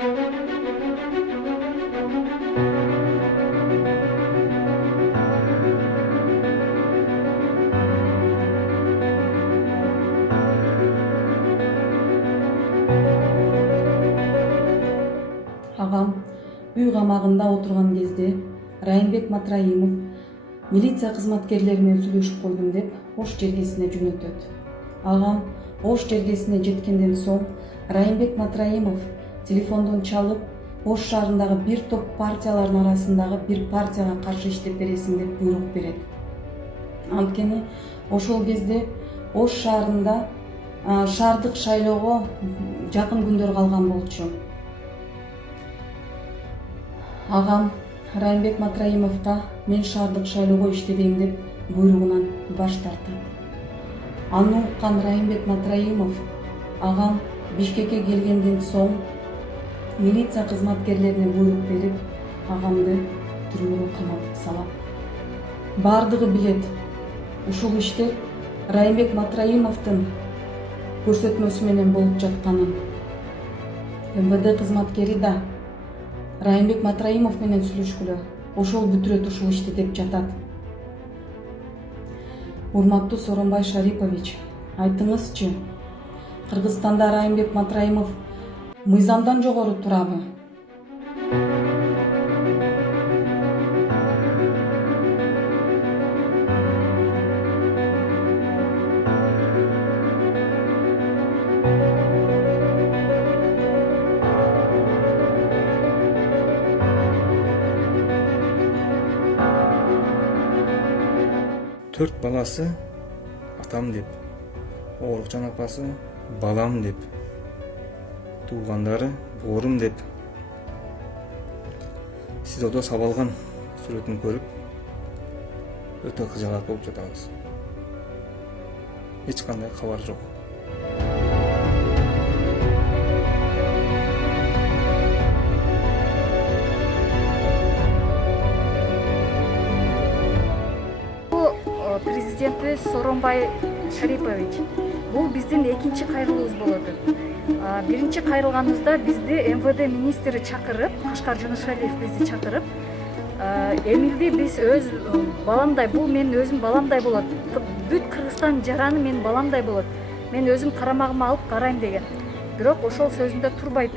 Агам үй камагында отурган кезде Райымбек Матраимов милиция кызматкерлери менен сүйлөшүп койдум деп Ош жергесине жөнөтөт. Агам Ош жергесине жеткенден соң Райымбек Матраимов телефондон чалып, Ош шаарындагы бир топ партиялардын арасындагы бир партияга каршы иштеп бересиң деп буйрук берет. Анткени ошол кезде Ош шаарында шаардык шайлоого жакын күндөр калган болчу. Агам Райымбек Матраимовго мен шаардык шайлоого иштебейм деп буйругунан баш тартат. Аны уккан Райымбек Матраимов агам Бишкекке келгенден соң милиция кызматкерлерине буйрук берип, агамды түрмөгө каматып салат. Бардыгы билет, ушул иштер Райымбек Матраимовдун көрсөтмөсү менен болуп жатканын. МВД кызматкери да Райымбек Матраимов менен сүйлөшкүлө, ошол бүтүрөт ушул ишти деп жатат. Урматтуу Сооронбай Шарипович, айтыңызчы, Кыргызстанда Райымбек Матраимов мыйзамдан жогору турабы? Төрт баласы атам деп, оорукчан апасы балам деп, туугандары боорум деп. СИЗОдо сабалган сүрөтүн көрүп өтө кыжаалат болуп жатабыз. Эч кандай кабар жок. Президенти Сооронбай Шарипович, бул биздин экинчи кайрылуубуз болот. Биринчи кайрылганыбызда бизди МВД министри чакырып, Кашкар Жунушалиев бизди чакырып, Эмилди биз өз баламдай, бул менин өзүм баламдай болот. Бүт Кыргызстан жараны менин баламдай болот. Мен өзүм карамагыма алып карайм деген. Бирок ошол сөзүндө турбайт.